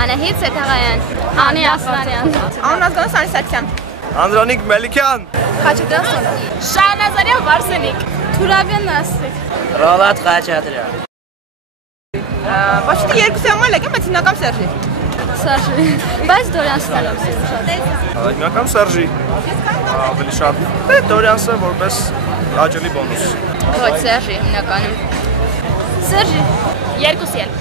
Անահիտ Սեթաղայան, Անի Ասլանյան, Անազգան Սանիսակյան, Անդրանիկ Մելիքյան, Խաչատրյան Սոնա, Շահնազարյան Վարսենիկ, Թուրավյան Նասրիկ, Ռոլատ Խաչատրյան։ Ոչ թե երկուսի համար եկեմ, բայց հիմնական Սերժի։ Սարժի, բայց Դորյանսն եմ սիրում շատ։ հիմնական Սերժի, ավելի շատ Դորյանսը որպես հաճելի բոնուս։ Ոչ Սերժի հիմնականում։ Սերժի, երկուսի էլ։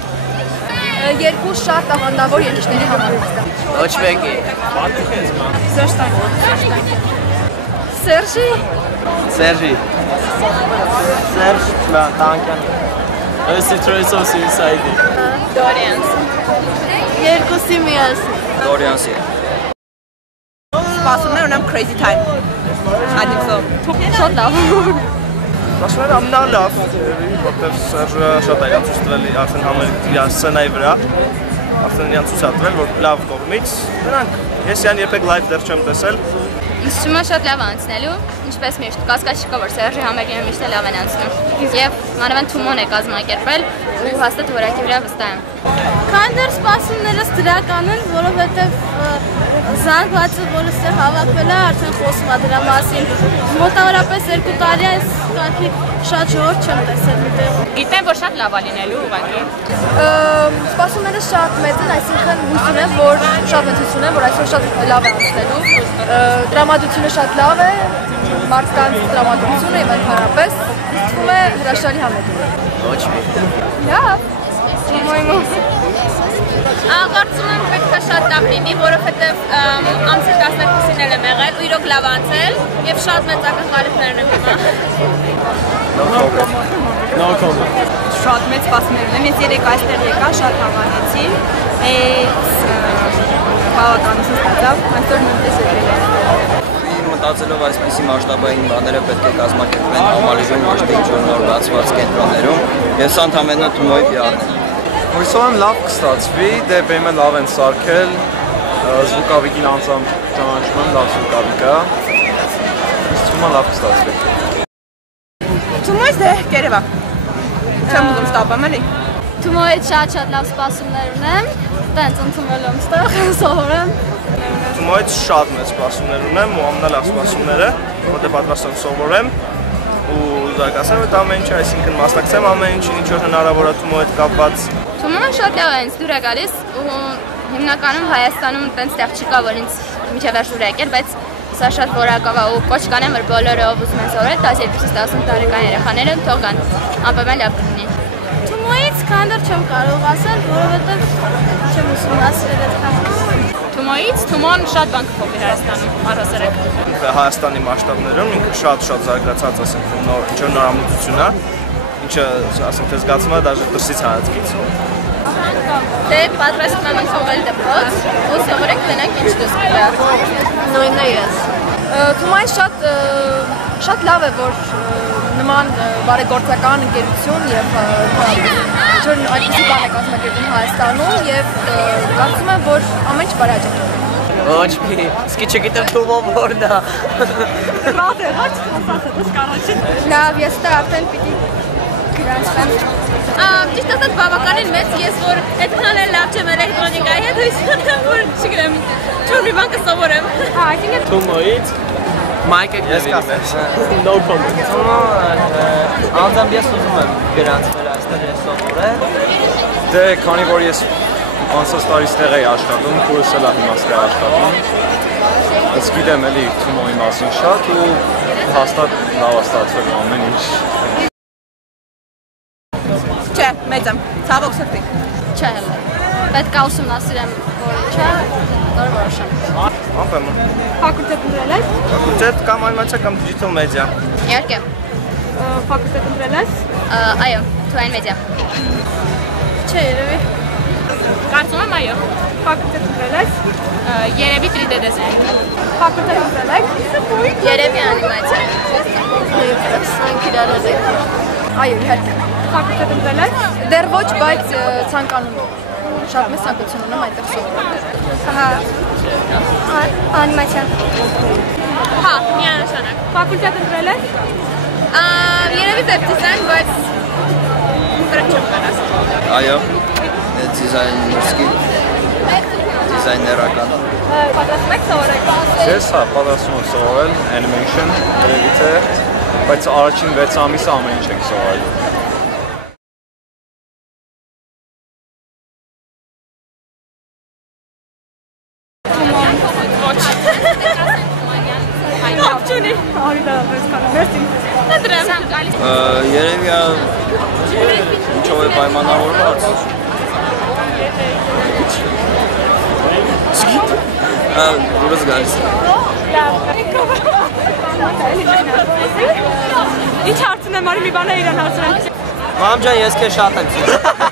Երկու շատ տաղանդավոր երկիշների համար։ Ոչ մեկի։ Սերժի։ Սերժի։ Սերժ Տանկյան։ Citroen Suicide։ Դորյանս։ Երկուսի միասին։ Դորյանսի։ Սպասումներ ունեմ crazy time։ Ադիքսո։ Շատ լավ։ Սպասումները ամենալավ, որտեղ Սերժը շատ է ցույց տվել արդեն համերգի սցենայի վրա, արդեն իրան ցույց տվել, որ լավ կողմից, նրանք ես յան երբեք լայվ դեռ չեմ տեսել։ Ինձ թվում է շատ լավ անցնելու, ինչպես միշտ, կասկած չկա, որ Սերժի համերգները միշտ լավ են անցնում։ Եվ մանավանդ Թումոն է կազմակերպել ու հաստատ որակի վրա վստահ եմ։ Քանի դեռ սպասումներս դրական են, որովհետև զանգվածը, որը ստեղ հավաքվել է, արդեն խոսում է դրա մասին։ Մոտավորապես 2 տարի այս կարգի շատ ժողով չեմ տեսել այդտեղ։ Գիտեմ, որ շատ լավ է լինելու ուղղակի։ Սպասումները շատ մեծ են, այսինքն հույս ունեմ, որ շատ մեծ հույս ունեմ, որ այսօր շատ լավ է անցնելու։ Տրամադրությունը շատ լավ է, մարդկանց տրամադրությունը եւ ընդհանրապես թվում է հրաշալի համերգ։ Ոչ մի։ Լավ։ Կարծում եմ պետք է շատ լավ լինի, որովհետև ամսի 12-ին եմ եղել ու իրոք լավ անցել եւ շատ մեծ ակնկալիքներ ունեմ հիմա։ No comment։ Շատ մեծ սպասումներ ունեմ, ես երեք այստեղ եկա, շատ հավանեցի։ Բավականին ստացավ, այսօր նույնպես եկել եմ։ Մտածելով այսպիսի մասշտաբային բաները պետք է կազմակերպվեն համալիրում, ոչ թե ինչ-որ նոր բացված կենտրոններում, եւ սա ընդհանրապես Թումոյի PR-ն է։ Հույսով եմ լավ կստացվի, դե բեմը լավ են սարքել, զվուկավիկին անձամբ ճանաչում եմ, լավ զվուկավիկ է, ինձ թվում է լավ կստացվի։ Թումոյից դե կերևա, չեմ ուզում ստապեմ էլի։ Թումոյից շատ լավ սպասումներ ունեմ, տենց ընդունվել եմ ստեղ, սովորեմ։ Թումոյից շատ մեծ սպասումներ ունեմ ու ամենալավ սպասումները, որտեղ պատրաստ եմ սովորեմ ու զարգացնեմ այդ ամեն ինչը, այսինքն մասնակցեմ ամեն ինչին, ինչ որ հնարավոր է Թումոյի հետ կապված։ Թումոն շատ լավ է ինձ դուր է գալիս ու հիմնականում Հայաստանում տենց տեղ չկա, որ ինձ միջև վերջ դուր է եկել, բայց սա շատ որակավ է ու կոչ կանեմ, որ բոլորը ով ուզում են սովորել 12-ից 18 տարեկան երեխաները թող գան, անպայման լավ կլինի։ Թումոյից քանդր չեմ կարող ասել, որովհետև չեմ ուսումնասիրել այդքան։ Թումոյից Թումոն շատ բան կփոխի Հայաստանում առհասարակ։ Հայաստանի մասշտաբներում ինքը շատ զարգացած, ասենք նոր ամուսնություն է, ինչը ասենք թե զգացում է դաժե դրսից հայացքից։ Դե պատրաստվում եմ ընթողել դպրոց ու սովորենք տենանք ինչ դուս կտա։ Նույնն է ես։ Թումոյից շատ լավ է, որ նման բարեգործական ընկերություն եւ ինչ-որ այդպիսի բան է կազմակերպում Հայաստանում եւ կարծում եմ, որ ամեն ինչ բարեհաճելի է։ Ոչ մի, սկի չգիտեմ Թումոն որն է։ Ռադ է, ոչ ասած, դες կարոջի։ Լավ, ես դա արդեն պիտի գրանցեմ։ Ճիշտ ասած բավականին մեծ ես որ այդքան էլ լավ չեմ էլեկտրոնիկայի հետ հույս ունեմ որ չգիտեմ չունի բան կսովորեմ։ Այսինքն Թումոյից Մայկը No comment։ Անձամբ ես ուզում եմ գրանցվել այստեղ ես սովորել։ Դե քանի որ ես անցած տարի ստեղ էի աշխատում, քուրս էլ հիմա ստեղ աշխատում։ Ես գիտեմ էլի Թումոյի մասին շատ ու հաստատ լավ է ստացվել ամեն ինչ։ չէ, մեծ եմ, ցավոք սրտի։ Չէ հələ։ Պետք է ուսումնասիրեմ որ չէ, նոր որոշեմ։ Անպայման։ Ֆակուլտետ ընտրել ես։ Ֆակուլտետ կամ անիմացիա կամ դիջիտալ մեդիա։ Իհարկե։ Ֆակուլտետ ընտրել ես։ Այո, թվային մեդիա։ Չէ, երևի։ Կարծում եմ այո։ Ֆակուլտետ ընտրել ես։ Երևի 3D դիզայն։ Ֆակուլտետ ընտրել ես։ Երևի անիմացիա։ Սրանք իրար են։ Այո, իհարկե։ Ֆակուլտետ ընտրել ես։ Դեռ ոչ, բայց ցանկանում եմ։ Շատ մեծ ցանկություն ունեմ այդտեղ սովորել։ Ահա։ Անիմացիա։ Հա, միանշանակ։ Ֆակուլտետ ընտրել ես։ Երևի web design, բայց դեռ չեմ գնաց։ Այո, դիզայներսկի։ Դիզայներական։ Պատրաստում եք սովորել։ Ես հա, պատրաստում եմ սովորել animation, երևի թե, բայց առաջին 6 ամիսը ամեն ինչ ենք սովորել։ Երևի ինչով է պայմանավորված։ Դուրս գալիս։ Ինչ հարցն եմ արի մի բան է իրան հարցրել։ Մամ ջան, ես քեզ շատ եմ սիրում։